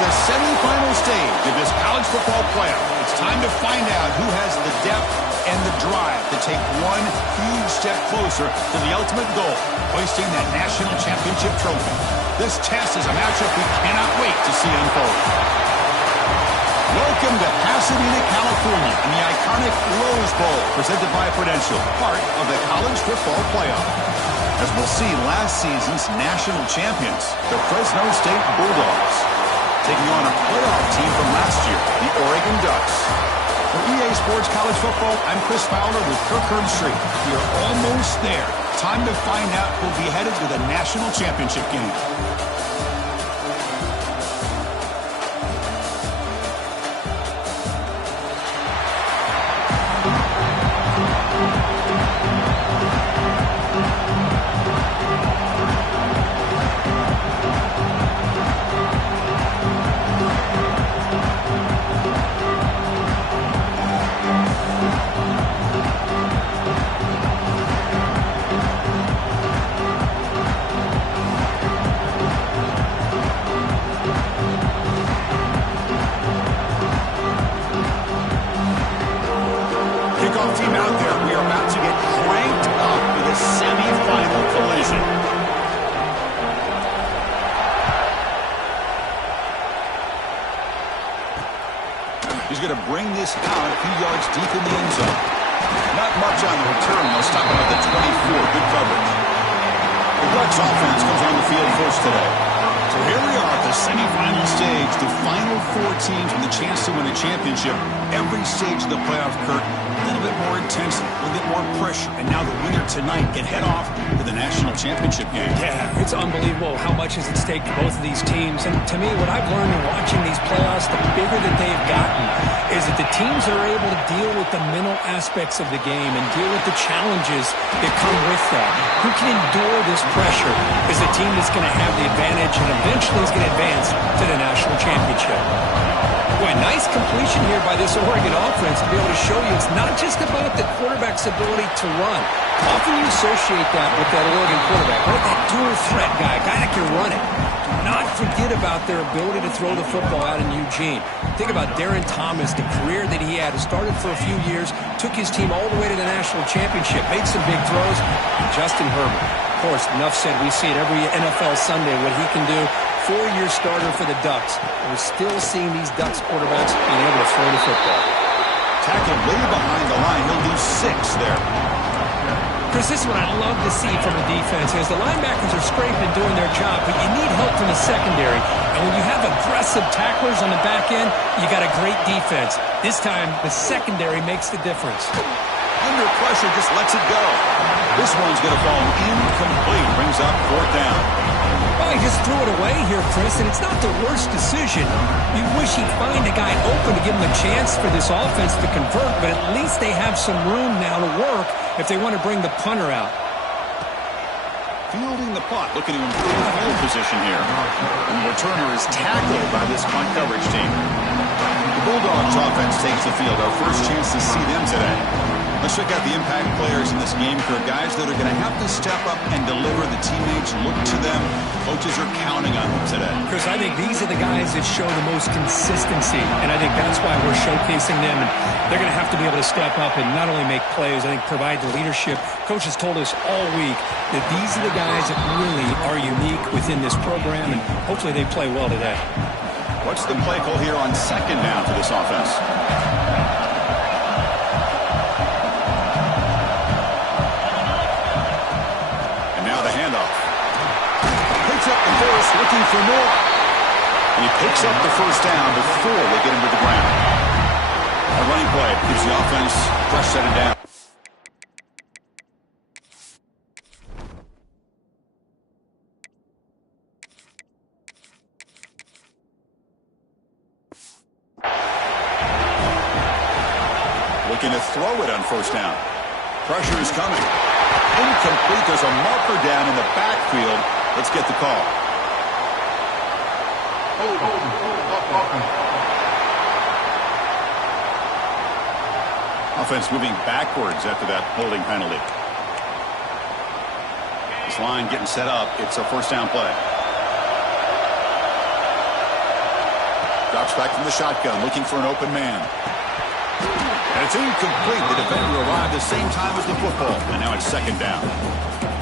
The semifinal stage of this college football playoff. It's time to find out who has the depth and the drive to take one huge step closer to the ultimate goal, hoisting that national championship trophy. This test is a matchup we cannot wait to see unfold. Welcome to Pasadena, California, and the iconic Rose Bowl, presented by Prudential, part of the college football playoff. As we'll see, last season's national champions, the Fresno State Bulldogs, taking on a playoff team from last year, the Oregon Ducks. For EA Sports College Football, I'm Chris Fowler with Kirk Herbstreit. We are almost there. Time to find out who'll be headed to the national championship game. Team out there, we are about to get cranked up with a semifinal collision. He's going to bring this out a few yards deep in the end zone. Not much on the return. They'll stop him at the 24. Good coverage. The Ducks offense comes on the field first today. So here we are at the semifinal stage, the final 4 teams with a chance to win a championship. Every stage of the playoff, Kurt, a little bit more intensity, a little bit more pressure. And now the winner tonight can head off to the national championship game. Yeah, it's unbelievable how much is at stake for both of these teams. And to me, what I've learned in watching these playoffs, the bigger that they've gotten, is that the teams that are able to deal with the mental aspects of the game and deal with the challenges that come with that, who can endure this pressure, is a team that's going to have the advantage and eventually is going to advance to the national championship. Boy, nice completion here by this Oregon offense to be able to show you it's not just about the quarterback's ability to run. Often you associate that with that Oregon quarterback, right? That dual threat guy, a guy that can run it. Do not forget about their ability to throw the football out in Eugene. Think about Darren Thomas, the career that he had. He started for a few years, took his team all the way to the national championship, made some big throws. And Justin Herbert, of course, enough said. We see it every NFL Sunday, what he can do. 4-year starter for the Ducks. We're still seeing these Ducks quarterbacks being able to throw the football. Tackled way behind the line. He'll do 6 there. Chris, this is what I love to see from a defense is the linebackers are scraping and doing their job, but you need help from the secondary. And when you have aggressive tacklers on the back end, you got a great defense. This time, the secondary makes the difference. Under pressure, just lets it go. This one's going to fall incomplete. Brings up 4th down. Well, he just threw it away here, Chris, and it's not the worst decision. You wish he'd find a guy open to give him a chance for this offense to convert, but at least they have some room now to work if they want to bring the punter out. Fielding the punt, looking to improve field position here. And the returner is tackled by this punt coverage team. The Bulldogs offense takes the field. Our first chance to see them today. Let's check out the impact players in this game, for guys that are going to have to step up and deliver. The teammates look to them. Coaches are counting on them today. Chris, I think these are the guys that show the most consistency, and I think that's why we're showcasing them. And they're going to have to be able to step up and not only make plays, I think provide the leadership. Coaches told us all week that these are the guys that really are unique within this program, and hopefully they play well today. What's the play call here on 2nd down for this offense? Looking for more. And he picks up the 1st down before they get him to the ground. A running play gives the offense fresh set it down. Looking to throw it on 1st down. Pressure is coming. Incomplete. There's a marker down in the backfield. Let's get the call. Offense moving backwards after that holding penalty. This line getting set up. It's a 1st down play. Drops back from the shotgun, looking for an open man. And it's incomplete. The defender arrived the same time as the football. And now it's 2nd down.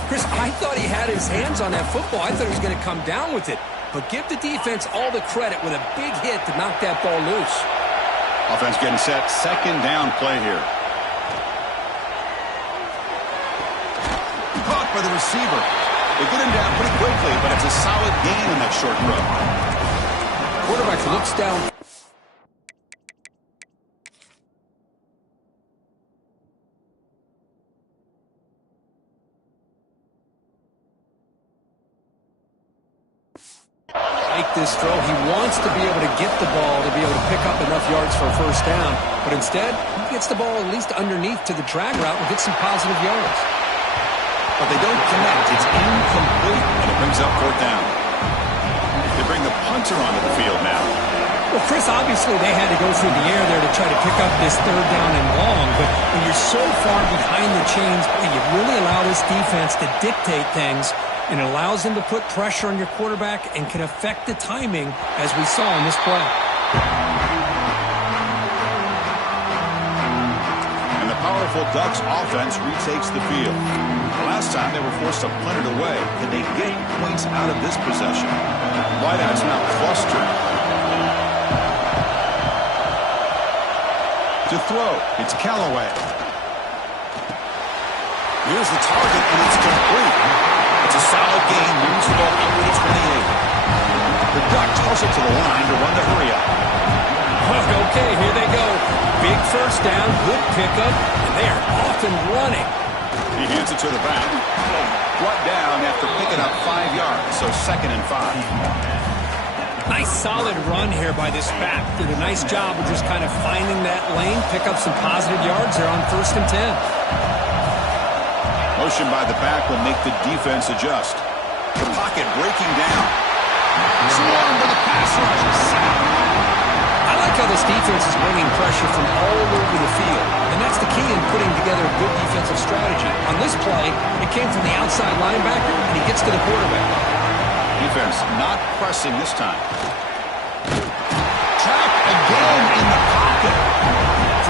Chris, I thought he had his hands on that football. I thought he was going to come down with it. But give the defense all the credit with a big hit to knock that ball loose. Offense getting set. 2nd down play here. Caught by the receiver. They get him down pretty quickly, but it's a solid gain in that short throw. Quarterback looks down. This throw, he wants to be able to get the ball to be able to pick up enough yards for a 1st down, but instead he gets the ball at least underneath to the drag route and gets some positive yards. But they don't connect. It's incomplete, and it brings up 4th down. They bring the punter onto the field now. Well, Chris, obviously they had to go through the air there to try to pick up this 3rd down and long, but when you're so far behind the chains, you really allow this defense to dictate things. And it allows them to put pressure on your quarterback and can affect the timing, as we saw in this play. And the powerful Ducks offense retakes the field. The last time they were forced to punt it away. Can they get points out of this possession? Wideouts now clustered. To throw, it's Callaway. Here's the target, and it's complete. It's a solid gain, moves the ball up to the 28. The Ducks toss it to the line to run the hurry up. Okay, here they go. Big first down, good pickup, and they are off and running. He hands it to the back. Brought down after picking up 5 yards, so 2nd and 5. Nice solid run here by this back. Did a nice job of just kind of finding that lane, pick up some positive yards there on 1st and 10. Motion by the back will make the defense adjust. The pocket breaking down. Swarmed by the pass rush. I like how this defense is bringing pressure from all over the field, and that's the key in putting together a good defensive strategy. On this play, it came from the outside linebacker, and he gets to the quarterback. Defense not pressing this time. Track again in the pocket.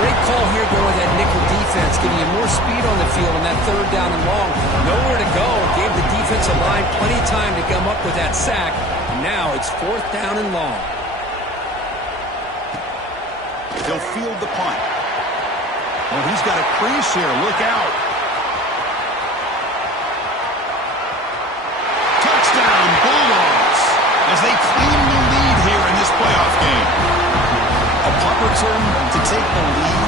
Great call here going with that nickel defense, giving you more speed on the field on that 3rd down and long. Nowhere to go. Gave the defensive line plenty of time to come up with that sack. And now it's 4th down and long. He'll field the punt. Oh, he's got a crease here. Look out. Touchdown, Bulldogs, as they claim the lead here in this playoff game. A punt return to take the lead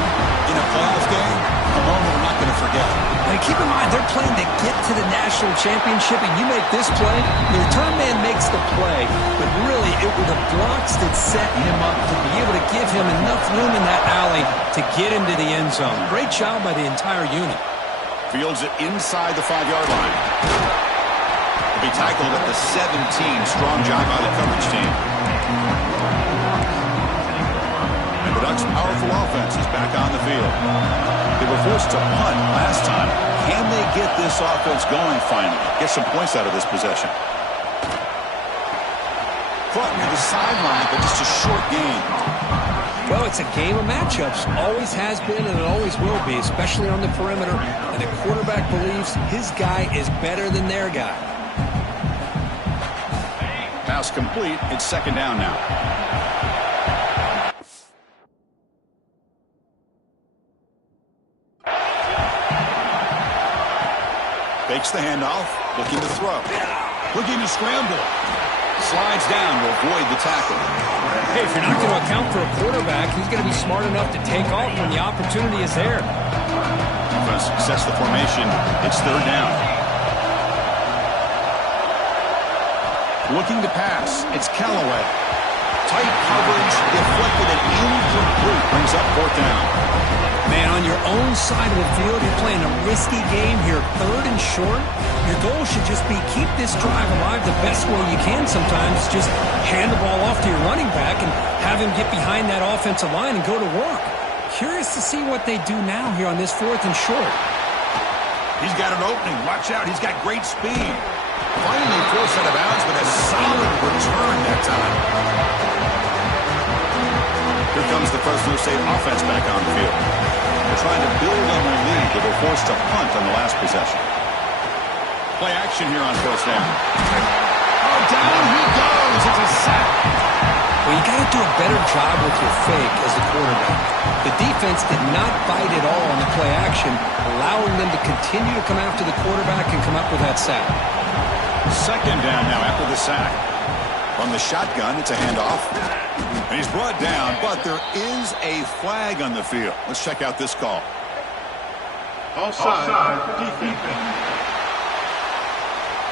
in a playoff game, a moment we're not going to forget. And keep in mind, they're playing to get to the national championship, and you make this play, the return man makes the play, but really it were the blocks that set him up to be able to give him enough room in that alley to get into the end zone. Great job by the entire unit. Fields it inside the 5-yard line. He'll be tackled at the 17. Strong job by the coverage team. And the Ducks' powerful offense is back on the field. They were forced to punt last time. Can they get this offense going finally? Get some points out of this possession. Caught near the sideline, but just a short game. Well, it's a game of matchups. Always has been, and it always will be, especially on the perimeter. And the quarterback believes his guy is better than their guy. Pass complete. It's 2nd down now. Fakes the handoff, looking to throw. Looking to scramble. Slides down to avoid the tackle. Hey, if you're not going to account for a quarterback, he's going to be smart enough to take off when the opportunity is there. Offense sets the formation. It's 3rd down. Looking to pass. It's Callaway. Tight coverage, deflected and incomplete. Brings up 4th down. Man, on your own side of the field, you're playing a risky game here. 3rd and short. Your goal should just be keep this drive alive the best way you can sometimes. Just hand the ball off to your running back and have him get behind that offensive line and go to work. Curious to see what they do now here on this 4th and short. He's got an opening. Watch out. He's got great speed. Finally forced out of bounds, but a solid return that time. Here comes the Fresno State offense back on the field. They're trying to build on their lead. They were forced to punt on the last possession. Play action here on 1st down. Oh, down he goes. It's a sack. Well, you got to do a better job with your fake as the quarterback. The defense did not bite at all on the play action, allowing them to continue to come after the quarterback and come up with that sack. 2nd down now after the sack. From the shotgun, it's a handoff. And he's brought down, but there is a flag on the field. Let's check out this call. Offside. Defense.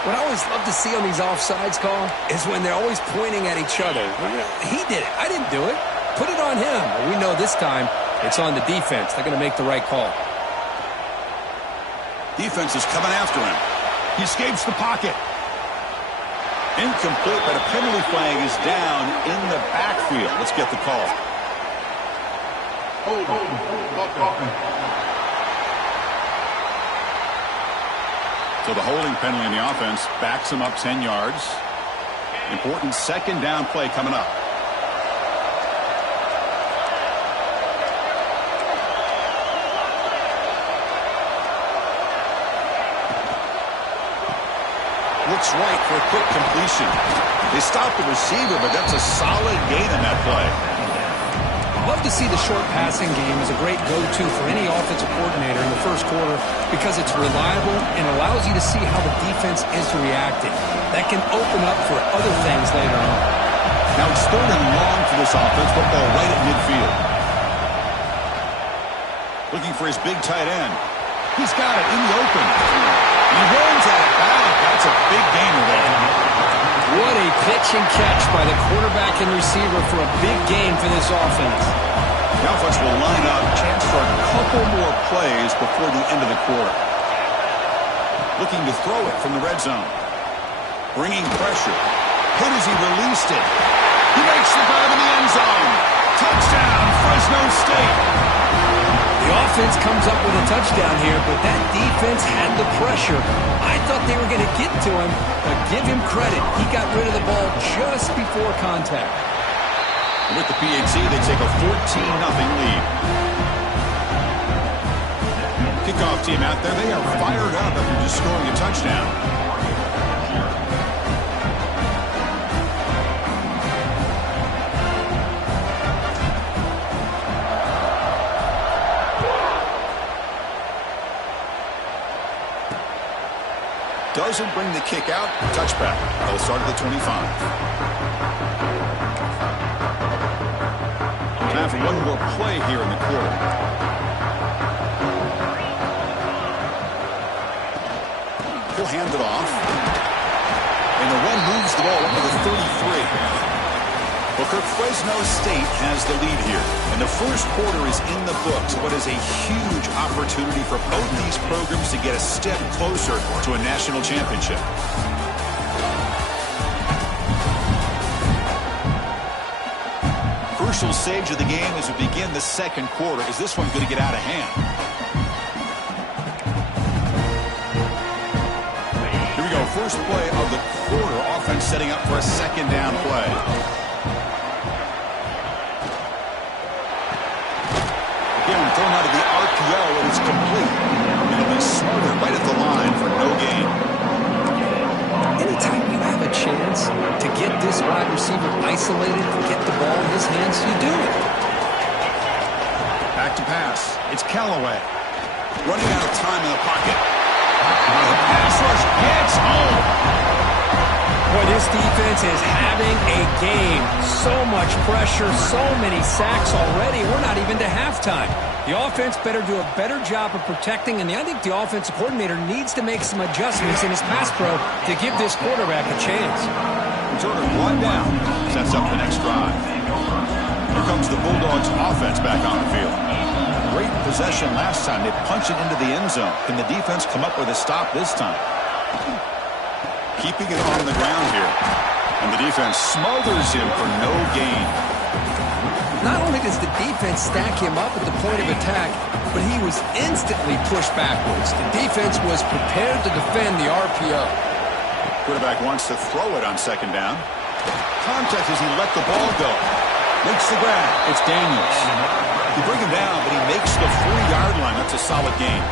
What I always love to see on these offsides call is when they're always pointing at each other. He did it. I didn't do it. Put it on him. But we know this time it's on the defense. They're going to make the right call. Defense is coming after him. He escapes the pocket. Incomplete, but a penalty flag is down in the backfield. Let's get the call. Hold on. So the holding penalty in the offense backs him up 10 yards. Important 2nd down play coming up. Looks right for a quick completion. They stopped the receiver, but that's a solid gain in that play. Love to see the short passing game as a great go-to for any offensive coordinator in the first quarter because it's reliable and allows you to see how the defense is reacting. That can open up for other things later on. Now it's 3rd and long for this offense. Football right at midfield. Looking for his big tight end. He's got it in the open. He runs out of bounds. That's a big gainer there. What a pitch and catch by the quarterback and receiver for a big gain for this offense. The offense will line up. Chance for a couple more plays before the end of the quarter. Looking to throw it from the red zone. Bringing pressure. Hit as he released it. He makes the grab in the end zone. Touchdown, Fresno State. The offense comes up with a touchdown here, but that defense had the pressure. I thought they were going to get to him, but give him credit. He got rid of the ball just before contact. With the PAT, they take a 14-0 lead. Kickoff team out there, they are fired up after just scoring a touchdown. Doesn't bring the kick out. Touchback. They'll start at the 25. Time for one more play here in the quarter. He'll hand it off. And the run moves the ball up to the 33. Well, Kirk, Fresno State has the lead here. And the first quarter is in the books. What is a huge opportunity for both these programs to get a step closer to a national championship. Crucial stage of the game as we begin the second quarter. Is this one going to get out of hand? Here we go. First play of the quarter. Offense setting up for a second down play. Again, thrown out of the RPO, and it's complete. And it'll be smarter right at the line for no gain. Anytime you have a chance to get this wide receiver isolated and get the ball in his hands, you do it. Back to pass. It's Callaway. Running out of time in the pocket. The pass rush gets home. Boy, this defense is having a game. So much pressure, so many sacks already. We're not even to halftime. The offense better do a better job of protecting, and I think the offensive coordinator needs to make some adjustments in his pass pro to give this quarterback a chance. Returner one down. Sets up the next drive. Here comes the Bulldogs offense back on the field. Great possession last time. They punch it into the end zone. Can the defense come up with a stop this time? Keeping it on the ground here. And the defense smothers him for no gain. Not only does the defense stack him up at the point of attack, but he was instantly pushed backwards. The defense was prepared to defend the RPO. Quarterback wants to throw it on second down. Contact as he let the ball go. Makes the grab. It's Daniels. He bring him down, but he makes the 4-yard line. That's a solid gain.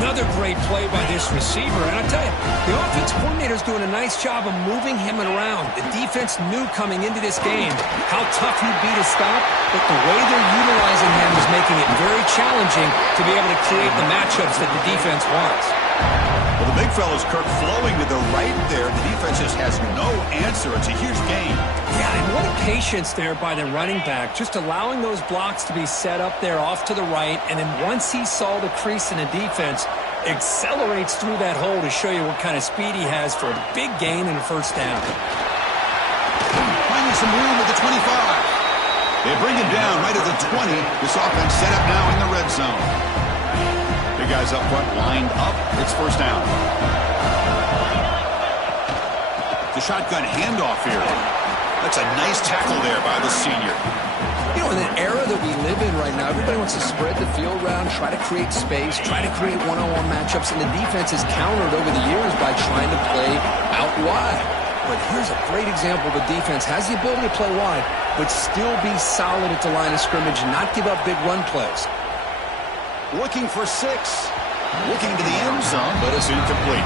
Another great play by this receiver. And I tell you, the offense coordinator's doing a nice job of moving him around. The defense knew coming into this game how tough he'd be to stop, but the way they're utilizing him is making it very challenging to be able to create the matchups that the defense wants. Well, the big fella's Kirk flowing to the right there. The defense just has no answer. It's a huge gain. Yeah, and what a patience there by the running back, just allowing those blocks to be set up there off to the right, and then once he saw the crease in the defense, accelerates through that hole to show you what kind of speed he has for a big gain and a first down. Finding some room at the 25. They bring him down right at the 20. This offense set up now in the red zone. Big guys up front lined up. It's first down. The shotgun handoff here. That's a nice tackle there by the senior. You know, in an era that we live in right now, everybody wants to spread the field around, try to create space, try to create one-on-one matchups, and the defense has countered over the years by trying to play out wide. But here's a great example. The defense has the ability to play wide, but still be solid at the line of scrimmage and not give up big run plays. Looking for 6. Looking to the end zone, but it's incomplete.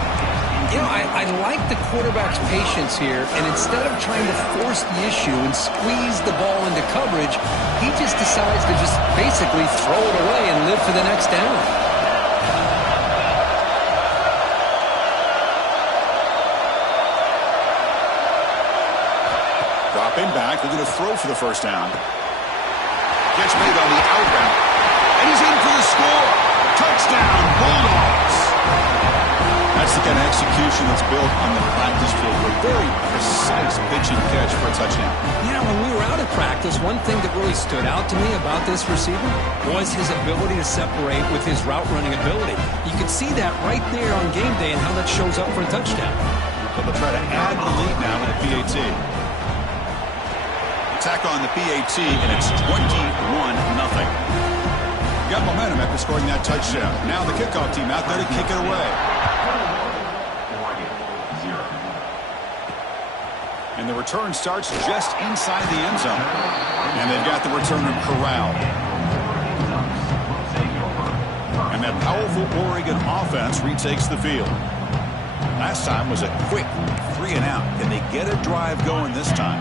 You know, I like the quarterback's patience here, and instead of trying to force the issue and squeeze the ball into coverage, he just decides to just basically throw it away and live for the next down. back, looking to throw for the first down. Gets made on the out route. And he's in for the score. Touchdown, Bulldogs. That's the kind of execution that's built on the practice field. A very precise pitch and catch for a touchdown. Yeah, when we were out at practice, one thing that really stood out to me about this receiver was his ability to separate with his route running ability. You could see that right there on game day and how that shows up for a touchdown. But they'll try to add the lead now with a PAT. Attack on the PAT, and it's 21-0. Got momentum after scoring that touchdown. Now the kickoff team out there to kick it away. And the return starts just inside the end zone. And they've got the returner corralled. And that powerful Oregon offense retakes the field. Last time was a quick 3-and-out. Can they get a drive going this time?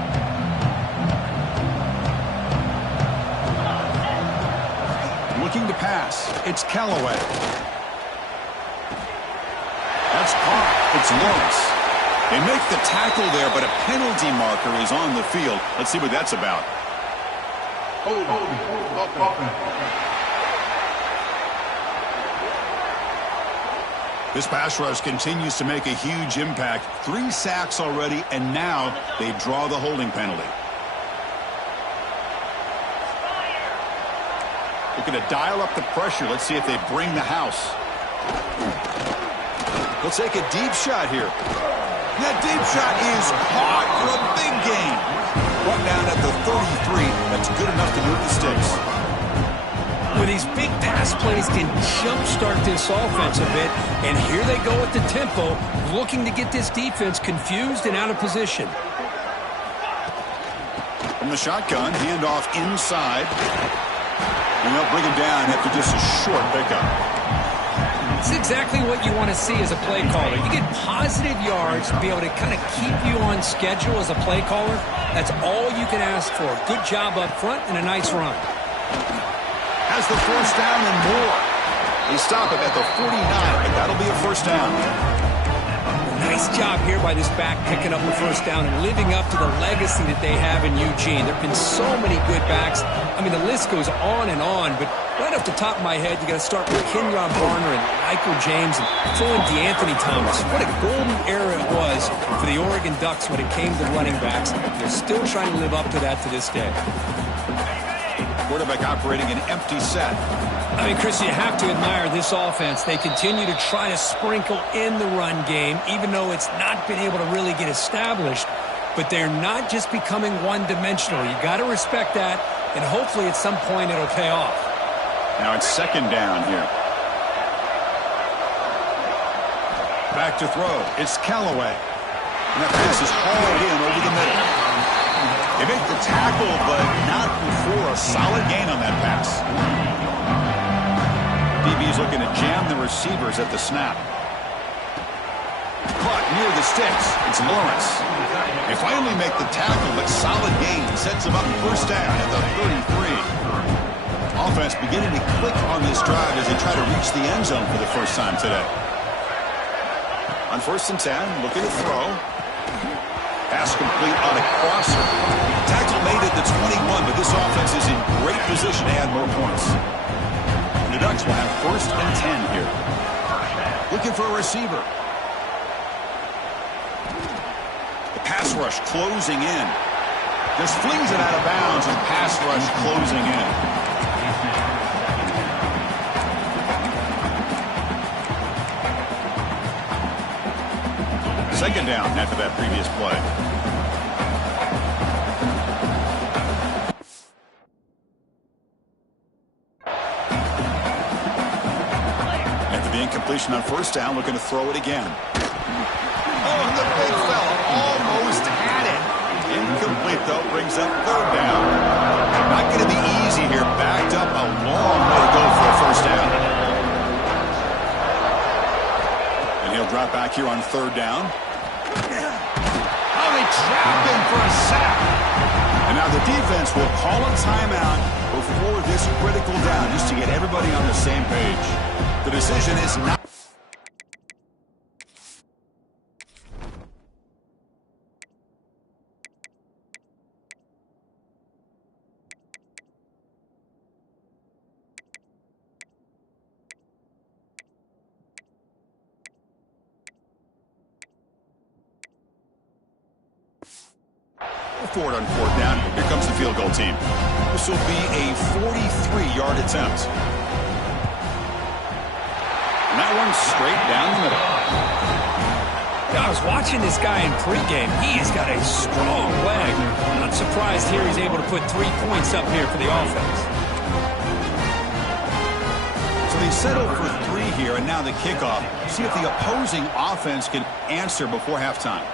Looking to pass. It's Callaway. That's caught. It's Lawrence. They make the tackle there, but a penalty marker is on the field. Let's see what that's about. This pass rush continues to make a huge impact. 3 sacks already, and now they draw the holding penalty. Looking to dial up the pressure. Let's see if they bring the house. They'll take a deep shot here. That deep shot is caught for a big gain. Brought down at the 33. That's good enough to move the sticks. With these big pass plays can jumpstart this offense a bit. And here they go at the tempo, looking to get this defense confused and out of position. From the shotgun, handoff inside. And they'll bring him down after just a short pickup. It's exactly what you want to see as a play caller. You get positive yards to be able to kind of keep you on schedule as a play caller. That's all you can ask for. Good job up front and a nice run. Has the first down and more. They stop it at the 49, but that'll be a first down. Nice job here by this back picking up the first down and living up to the legacy that they have in Eugene. There have been so many good backs. I mean, the list goes on, but right off the top of my head, you got to start with Kenyon Barner and Michael James and throw in DeAnthony Thomas. What a golden era it was for the Oregon Ducks when it came to running backs. They're still trying to live up to that to this day. Quarterback operating an empty set. I mean, Chris, you have to admire this offense. They continue to try to sprinkle in the run game, even though it's not been able to really get established. But they're not just becoming one-dimensional. You got to respect that, and hopefully at some point it'll pay off. Now it's second down here. Back to throw. It's Callaway. And that pass is hauled in over the middle. They make the tackle, but not before a solid gain on that pass. DB's looking to jam the receivers at the snap. Caught near the sticks. It's Lawrence. They finally make the tackle, but solid gain sets them up first down at the 33. Offense beginning to click on this drive as they try to reach the end zone for the first time today. On 1st and 10, looking to throw. Pass complete on a crosser. Tackle made at the 21, but this offense is in great position to add more points. The Ducks will have 1st and 10 here. Looking for a receiver. The pass rush closing in. Just flings it out of bounds, and pass rush closing in. Second down after that previous play. After the incompletion on 1st down, looking to throw it again. Oh, the big fella almost had it. Incomplete, though, brings up 3rd down. Not going to be easy here. Backed up a long way to go for a 1st down. And he'll drop back here on 3rd down. Trap him for a sack. And now the defense will call a timeout before this critical down just to get everybody on the same page. The decision is not. for it on 4th down. Here comes the field goal team. This will be a 43-yard attempt. And that one's straight down the middle. I was watching this guy in pregame. He has got a strong leg. I'm not surprised here he's able to put 3 points up here for the offense. So they settle for 3 here, and now the kickoff. See if the opposing offense can answer before halftime.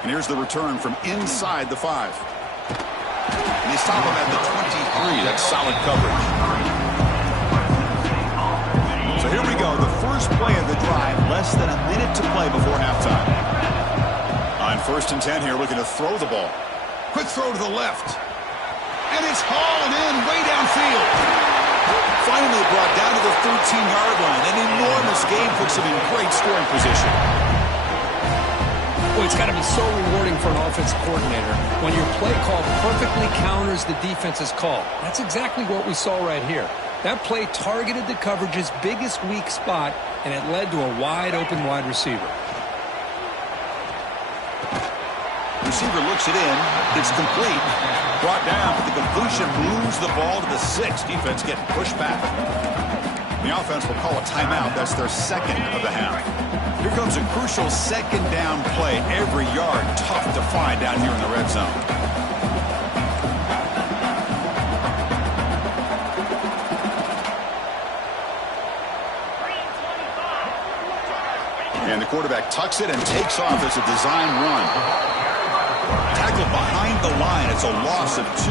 And here's the return from inside the 5. And they stop him at the 23. That's solid coverage. So here we go, the first play of the drive, less than a minute to play before halftime. On 1st and 10 here, looking to throw the ball. Quick throw to the left. And it's hauled in way downfield. Finally brought down to the 13-yard line. An enormous game puts him in great scoring position. Well, it's got to be so rewarding for an offensive coordinator when your play call perfectly counters the defense's call. That's exactly what we saw right here. That play targeted the coverage's biggest weak spot, and it led to a wide-open wide receiver. Receiver looks it in. It's complete. Brought down. The completion moves the ball to the 6. Defense getting pushed back. The offense will call a timeout. That's their second of the half. Here comes a crucial 2nd down play. Every yard tough to find down here in the red zone. And the quarterback tucks it and takes off as a design run. Tackled behind the line. It's a loss of 2.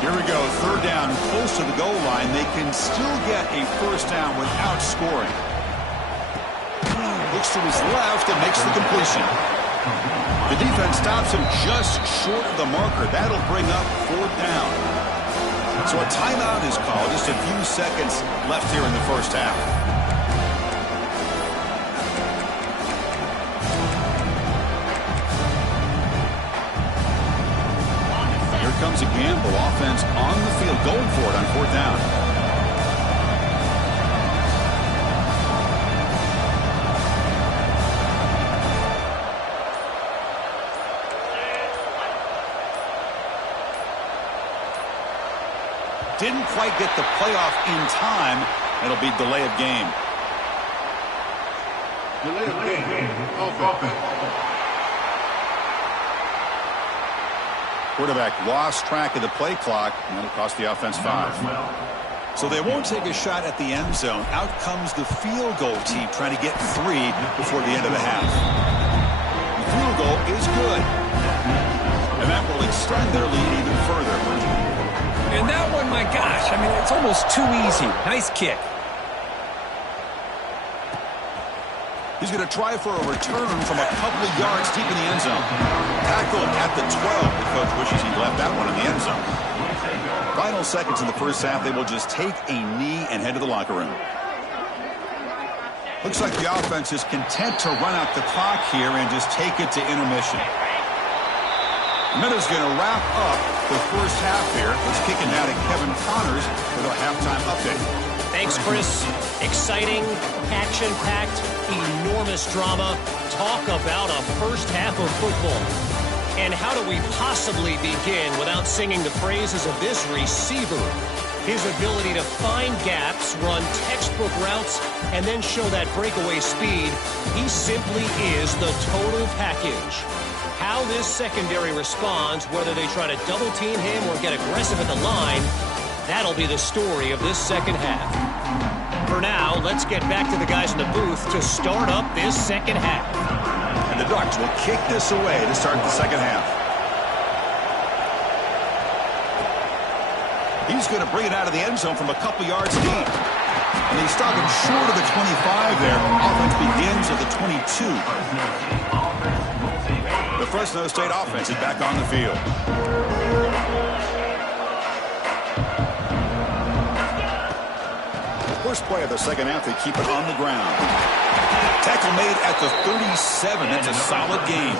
Here we go. 3rd down, close to the goal line. They can still get a 1st down without scoring. Looks to his left and makes the completion. The defense stops him just short of the marker. That'll bring up 4th down. So a timeout is called. Just a few seconds left here in the first half. Here comes again. The offense on the field going for it on 4th down. Didn't quite get the playoff in time. It'll be delay of game. Delay of game. Offense. Quarterback lost track of the play clock, and that'll cost the offense 5. So they won't take a shot at the end zone. Out comes the field goal team trying to get 3 before the end of the half. The field goal is good. And that will extend their lead even further. And that one, my gosh, I mean, it's almost too easy. Nice kick. He's going to try for a return from a couple of yards deep in the end zone. Tackled at the 12. The coach wishes he left that one in the end zone. Final seconds in the first half. They will just take a knee and head to the locker room. Looks like the offense is content to run out the clock here and just take it to intermission. Minute's going to wrap up the first half here. Let's kick it now to Kevin Connors with our halftime update. Thanks, Chris. Exciting, action-packed, enormous drama. Talk about a first half of football. And how do we possibly begin without singing the praises of this receiver? His ability to find gaps, run textbook routes, and then show that breakaway speed. He simply is the total package. How this secondary responds, whether they try to double-team him or get aggressive at the line, that'll be the story of this second half. For now, let's get back to the guys in the booth to start up this second half. And the Ducks will kick this away to start the second half. He's going to bring it out of the end zone from a couple yards deep. And they stop him short of the 25 there. Offense begins at the 22. The Fresno State offense is back on the field. First play of the second half, they keep it on the ground. Tackle made at the 37. That's a solid game.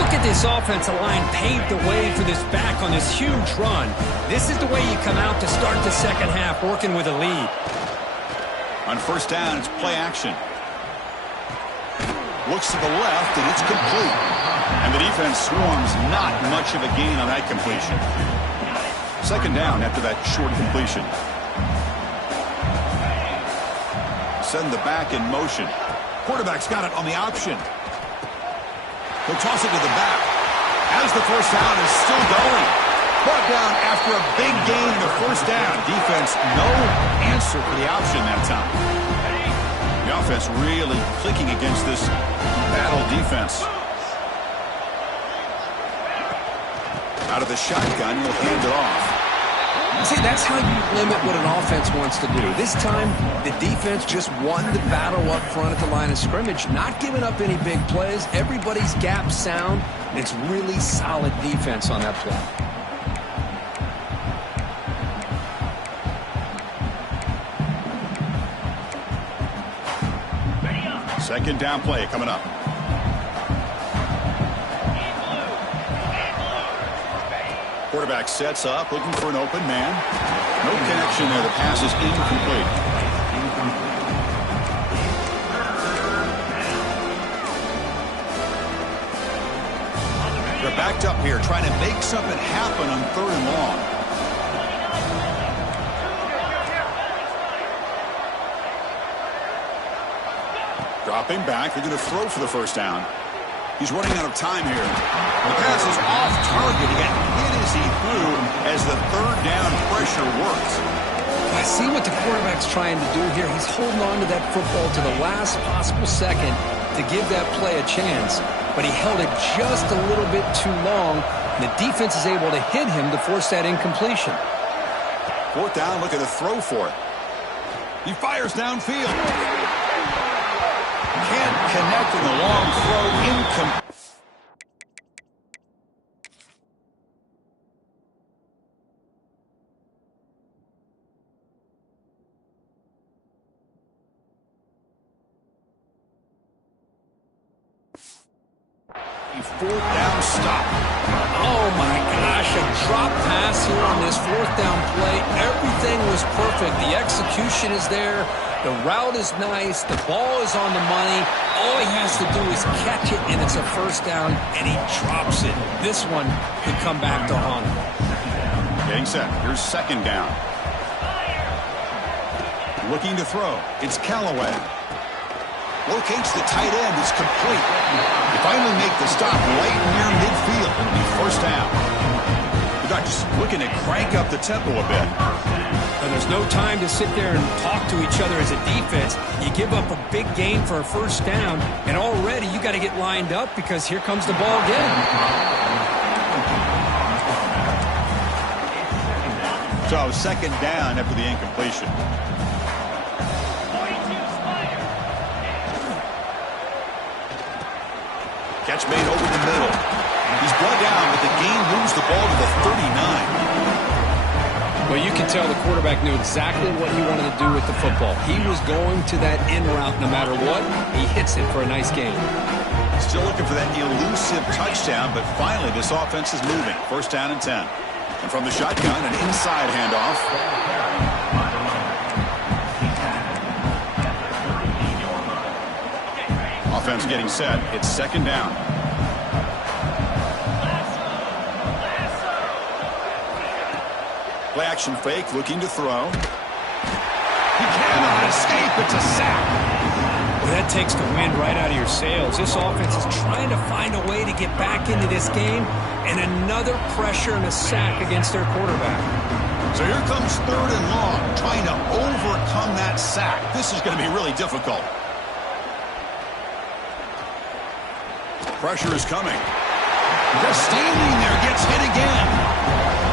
Look at this offensive line paved the way for this back on this huge run. This is the way you come out to start the second half, working with a lead. On first down, it's play action. Looks to the left, and it's complete. And the defense swarms, not much of a gain on that completion. Second down after that short completion. Send the back in motion. Quarterback's got it on the option. He'll toss it to the back. As the first down is still going. Brought down after a big gain in the first down. Defense, no answer for the option that time. The offense really clicking against this battle defense. Out of the shotgun, he'll hand it off. See, that's how you limit what an offense wants to do. This time, the defense just won the battle up front at the line of scrimmage, not giving up any big plays. Everybody's gap sound. It's really solid defense on that play. Second down play coming up. Quarterback sets up, looking for an open man. No connection there. The pass is incomplete. They're backed up here, trying to make something happen on 3rd and long. Dropping back, they're going to throw for the first down. He's running out of time here. The pass is off target. He got hit as he threw as the 3rd down pressure works. I see what the quarterback's trying to do here. He's holding on to that football to the last possible second to give that play a chance. But he held it just a little bit too long. And the defense is able to hit him to force that incompletion. 4th down, looking to throw for it. He fires downfield. Can't connect with a long throw. Incomplete. Fourth down stop. Oh my gosh, a drop pass here on this 4th down play. Everything was perfect. The execution is there. The route is nice. The ball is on the money. All he has to do is catch it, and it's a first down, and he drops it. This one could come back to haunt him. Getting set. Here's 2nd down. Looking to throw. It's Callaway. Locates the tight end. It's complete. They finally make the stop right near midfield. It'll be first down. They're not just looking to crank up the tempo a bit. And there's no time to sit there and talk to each other as a defense. You give up a big gain for a first down, and already you got to get lined up because here comes the ball again. So 2nd down after the incompletion. Catch made over the middle. He's brought down, but the gain moves the ball to the 39. Well, you can tell the quarterback knew exactly what he wanted to do with the football. He was going to that in route no matter what. He hits it for a nice gain. Still looking for that elusive touchdown, but finally this offense is moving. First down and 10. And from the shotgun, an inside handoff. Offense getting set. It's 2nd down. Play action fake, looking to throw. He cannot escape. It's a sack. Well, that takes the wind right out of your sails. This offense is trying to find a way to get back into this game, and another pressure and a sack against their quarterback. So here comes 3rd and long, trying to overcome that sack. This is going to be really difficult. Pressure is coming. Just standing there, gets hit again.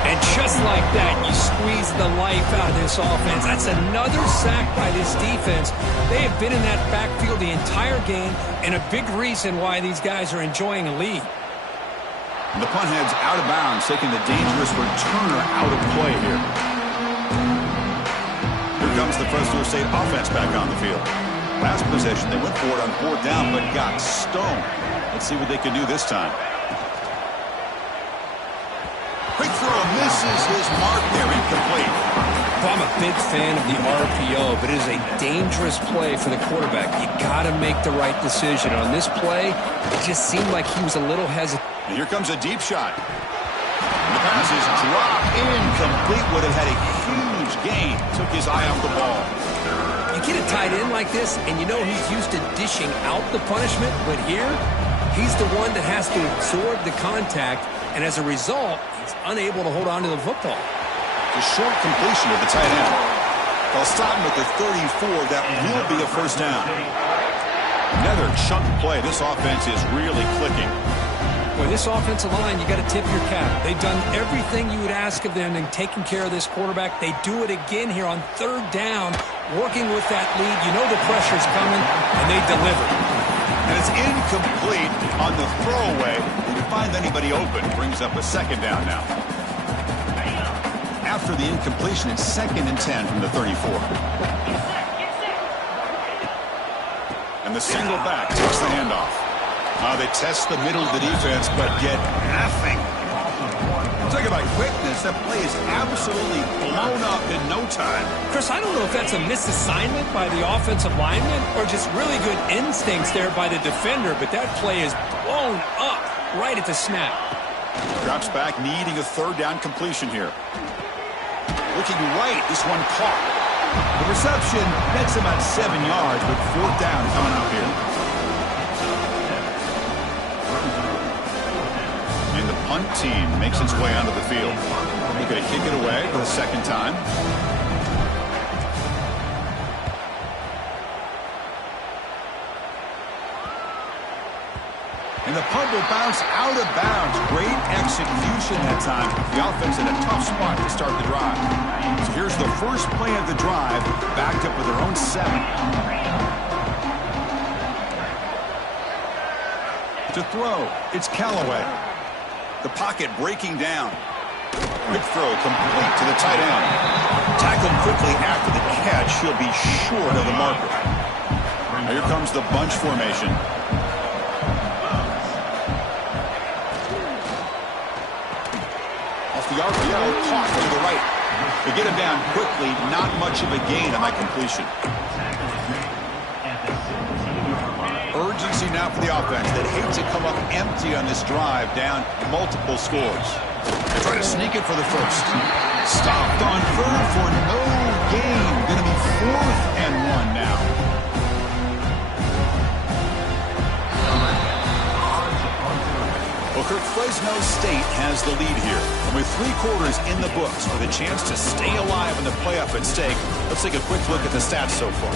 And just like that, you squeeze the life out of this offense. That's another sack by this defense. They have been in that backfield the entire game, and a big reason why these guys are enjoying a lead. And the punt heads out of bounds, taking the dangerous returner out of play here. Here comes the Fresno State offense back on the field. Last possession, they went for it on 4th down, but got stoned. Let's see what they can do this time. Quick throw, misses his mark there, incomplete. Well, I'm a big fan of the RPO, but it is a dangerous play for the quarterback. You got to make the right decision. On this play, it just seemed like he was a little hesitant. And here comes a deep shot. The pass is dropped incomplete. Would have had a huge gain. Took his eye off the ball. You get a tight end like this, and you know he's used to dishing out the punishment, but here, he's the one that has to absorb the contact, and as a result, he's unable to hold on to the football. The short completion of the tight end. They'll stop him at the 34. That will be a first down. Another chunk play. This offense is really clicking. With this offensive line, you got to tip your cap. They've done everything you would ask of them in taking care of this quarterback. They do it again here on third down, working with that lead. You know the pressure's coming, and they deliver. And it's incomplete on the throwaway. Didn't find anybody open. Brings up a second down now. After the incompletion, it's 2nd and 10 from the 34. And the single back takes the handoff. They test the middle of the defense, but get nothing. Talk about quickness. That play is absolutely blown up in no time. Chris, I don't know if that's a misassignment by the offensive lineman or just really good instincts there by the defender, but that play is blown up right at the snap. Drops back, needing a third down completion here. Looking right, this one caught. The reception nets about 7 yards, but fourth down coming up here. And the punt team makes its way onto the field. They're going to kick it away for the second time. And the punt will bounce out of bounds. Great execution that time. The offense in a tough spot to start the drive. So here's the first play of the drive, backed up with their own 7. To throw, it's Callaway. The pocket breaking down. Quick throw complete to the tight end. Tackled quickly after the catch. He'll be short of the marker. Now here comes the bunch formation. The RPO caught to the right. They get him down quickly. Not much of a gain on that completion. Urgency now for the offense that hates to come up empty on this drive, down multiple scores. They try to sneak it for the first. Stopped on third for no gain. Going to be 4th and 1 now. Well, Kirk, Fresno State has the lead here. And with 3 quarters in the books with a chance to stay alive in the playoff at stake, let's take a quick look at the stats so far.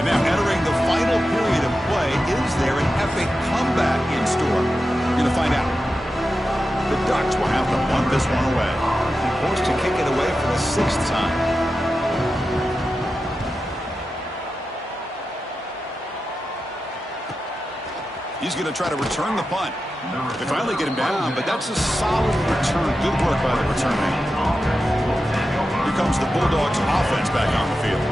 And now entering the final period of play, is there an epic comeback in store? We're going to find out. The Ducks will have to punt this one away. Forced to kick it away for the 6th time. He's going to try to return the punt. They finally get him down, but that's a solid return. Good work by the return man. Here comes the Bulldogs offense back on the field.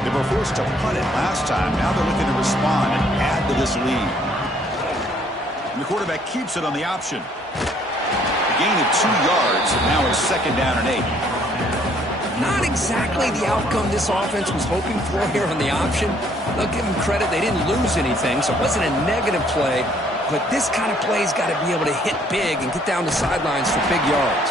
They were forced to punt it last time. Now they're looking to respond and add to this lead. And the quarterback keeps it on the option. Gain of 2 yards, and now it's 2nd down and 8. Not exactly the outcome this offense was hoping for here on the option. They'll give them credit. They didn't lose anything, so it wasn't a negative play. But this kind of play's got to be able to hit big and get down the sidelines for big yards.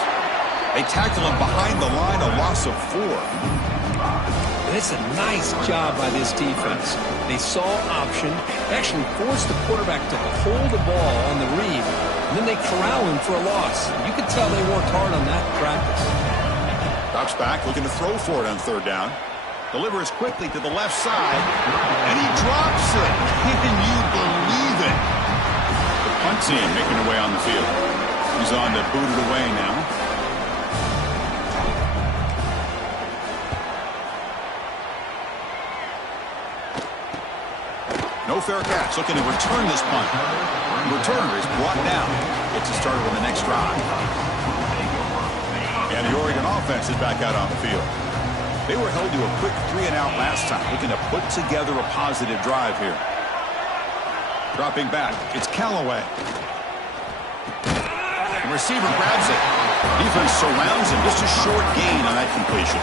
They tackle him behind the line, a loss of 4. And it's a nice job by this defense. They saw option, actually forced the quarterback to hold the ball on the read, and then they corral him for a loss. You could tell they worked hard on that in practice. Drops back, looking to throw for it on 3rd down. Delivers quickly to the left side, and he drops it. Can you believe it? The punt team making their way on the field. He's on to boot it away now. No fair catch, looking to return this punt. The returner is brought down. Gets it started on the next drive. And the Oregon offense is back out on the field. They were held to a quick 3-and-out last time, looking to put together a positive drive here. Dropping back, it's Callaway. The receiver grabs it. Defense surrounds him. Just a short gain on that completion.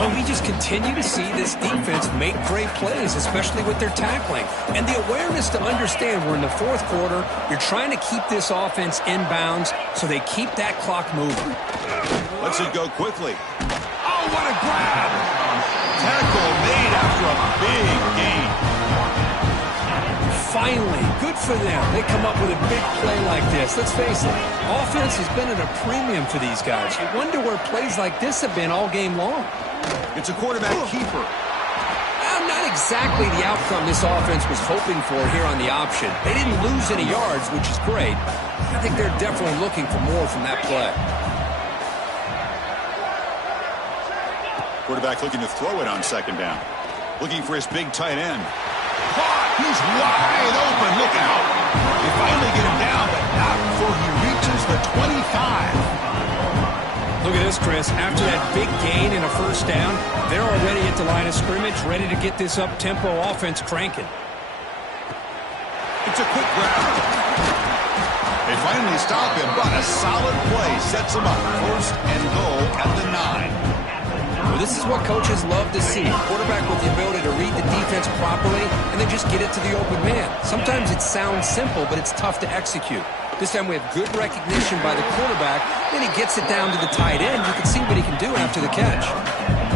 Well, we just continue to see this defense make great plays, especially with their tackling. And the awareness to understand we're in the fourth quarter, you're trying to keep this offense in bounds so they keep that clock moving. Lets it go quickly. Oh, what a grab! Tackle made after a big gain. Finally, good for them. They come up with a big play like this. Let's face it, offense has been at a premium for these guys. You wonder where plays like this have been all game long. It's a quarterback keeper. Not exactly the outcome this offense was hoping for here on the option. They didn't lose any yards, which is great. I think they're definitely looking for more from that play. Quarterback looking to throw it on second down. Looking for his big tight end. He's wide open. Look out. They finally get him down, but not before he reaches the 25. Look at this, Chris. After that big gain and a first down, they're already at the line of scrimmage, ready to get this up-tempo offense cranking. It's a quick grab. They finally stop him, but a solid play sets him up. First and goal at the 9. Well, this is what coaches love to see. Quarterback with the ability to read the defense properly and then just get it to the open man. Sometimes it sounds simple, but it's tough to execute. This time we have good recognition by the quarterback. Then he gets it down to the tight end. You can see what he can do after the catch.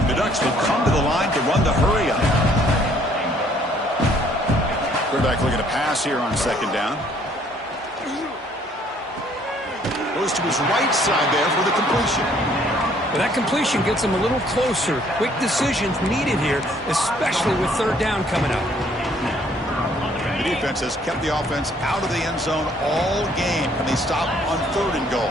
The Ducks will come to the line to run the hurry up. Quarterback looking to pass here on second down. Goes to his right side there for the completion. But that completion gets him a little closer. Quick decisions needed here, especially with third down coming up. The defense has kept the offense out of the end zone all game, and they stop on third and goal.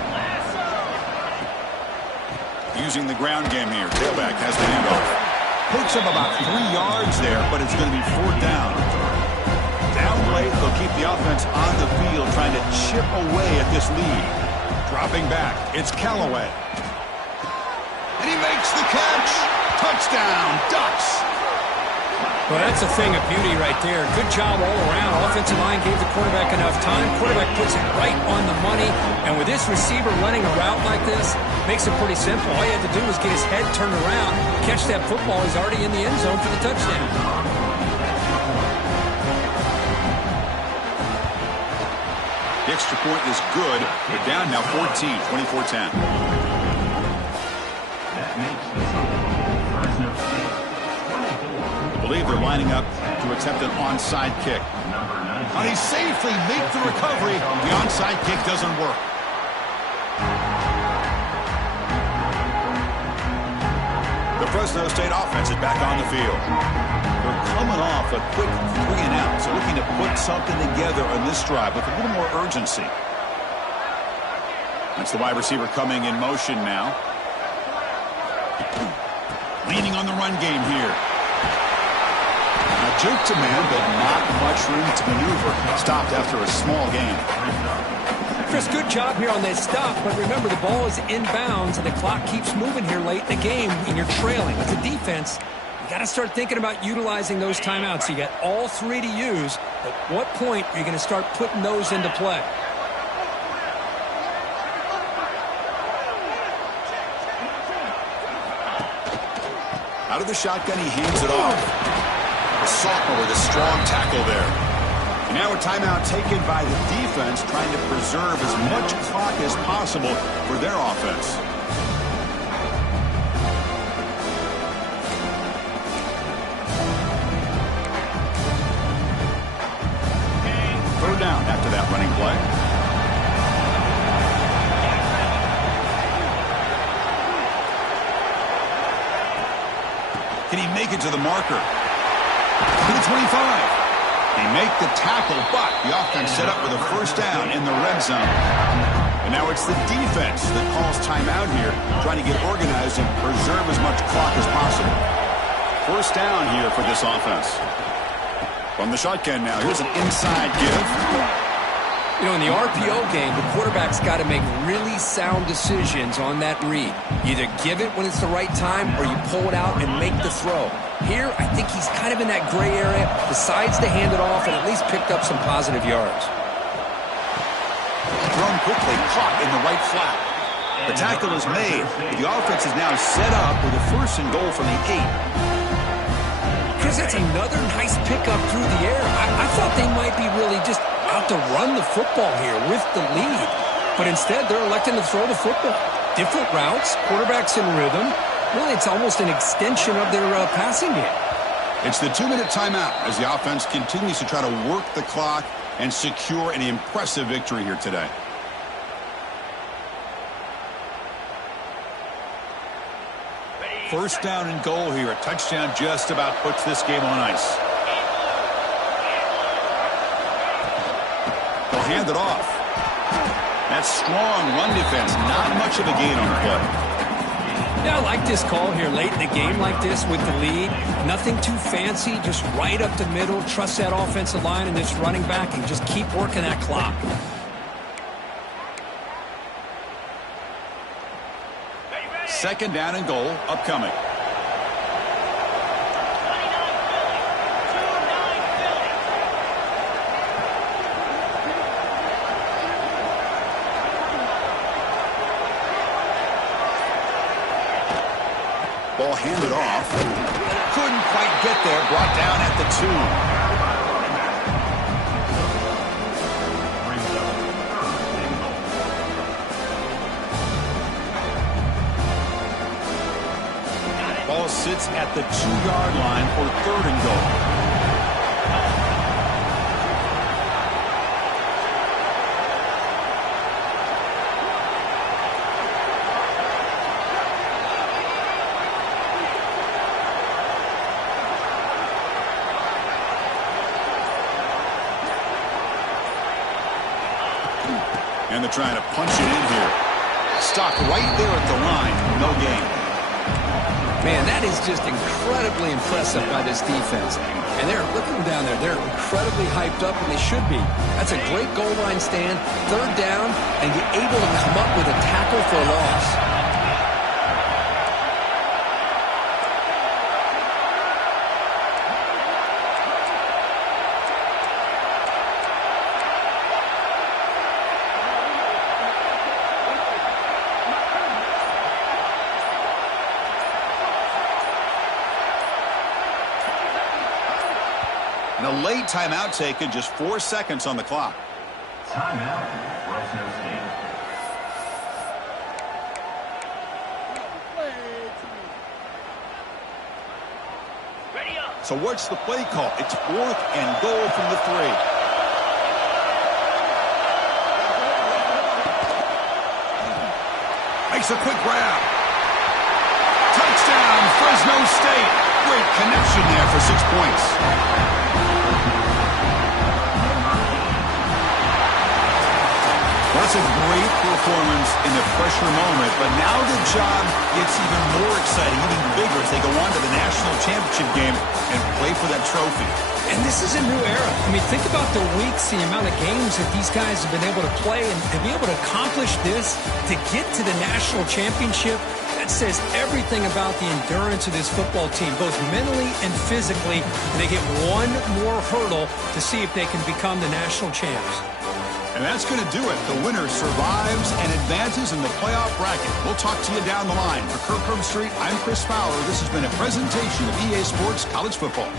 Using the ground game here. Tailback has the handoff. Picks up about 3 yards there, but it's going to be fourth down. Down late, they'll keep the offense on the field, trying to chip away at this lead. Dropping back, it's Callaway. And he makes the catch. Touchdown, Ducks. Well, that's a thing of beauty right there. Good job all around. Offensive line gave the quarterback enough time. Quarterback puts it right on the money. And with this receiver running a route like this, makes it pretty simple. All you have to do is get his head turned around, catch that football. He's already in the end zone for the touchdown. The extra point is good. They're down now 14, 24-10. I believe they're lining up to attempt an onside kick. And he safely makes the recovery. The onside kick doesn't work. The Fresno State offense is back on the field. They're coming off a quick 3-and-out, so looking to put something together on this drive with a little more urgency. That's the wide receiver coming in motion now. Leaning on the run game here. Juke to man, but not much room to maneuver. Stopped after a small gain. Chris, good job here on that stop, but remember the ball is inbounds and the clock keeps moving here late in the game and you're trailing. As a defense, you got to start thinking about utilizing those timeouts. You got all 3 to use. At what point are you going to start putting those into play? Out of the shotgun, he hands it off. The sophomore with a strong tackle there. And now a timeout taken by the defense, trying to preserve as much clock as possible for their offense. Third down after that running play. Can he make it to the marker? To the 25. He make the tackle, but the offense set up with a first down in the red zone. And now it's the defense that calls timeout here, trying to get organized and preserve as much clock as possible. First down here for this offense. From the shotgun now, here's an inside give. You know, in the RPO game, the quarterback's got to make really sound decisions on that read. You either give it when it's the right time or you pull it out and make the throw. Here, I think he's kind of in that gray area, decides to hand it off and at least picked up some positive yards. Thrown quickly, caught in the right flat. The tackle is made. The offense is now set up with a 1st and goal from the 8. Chris, that's another nice pickup through the air. I thought they might be really just out to run the football here with the lead. But instead, they're electing to throw the football. Different routes, quarterbacks in rhythm. Really, it's almost an extension of their passing game. It's the 2-minute timeout as the offense continues to try to work the clock and secure an impressive victory here today. First down and goal here. A touchdown just about puts this game on ice. They'll hand it off. That strong run defense, not much of a gain on the play. Yeah, I like this call here late in the game like this with the lead. Nothing too fancy, just right up the middle. Trust that offensive line and this running back and just keep working that clock. Second down and goal upcoming. Ball handed off. Couldn't quite get there. Brought down at the 2. Ball sits at the 2-yard line for 3rd and goal. And they're trying to punch it in here. Stopped right there at the line. No gain. Man, that is just incredibly impressive by this defense. And they're looking down there. They're incredibly hyped up, and they should be. That's a great goal line stand, 3rd down, and you're able to come up with a tackle for a loss. And a late timeout taken, just 4 seconds on the clock. Timeout, Fresno State. So what's the play call? It's 4th and goal from the 3. Makes a quick grab. Touchdown, Fresno State. Great connection there for 6 points. That's a great performance in the pressure moment, but now the job gets even more exciting, even bigger as they go on to the national championship game and play for that trophy. And this is a new era. I mean, think about the weeks, the amount of games that these guys have been able to play, and to be able to accomplish this, to get to the national championship, that says everything about the endurance of this football team, both mentally and physically. And they get one more hurdle to see if they can become the national champs. And that's going to do it. The winner survives and advances in the playoff bracket. We'll talk to you down the line. For Kirk Herbstreit, I'm Chris Fowler. This has been a presentation of EA Sports College Football.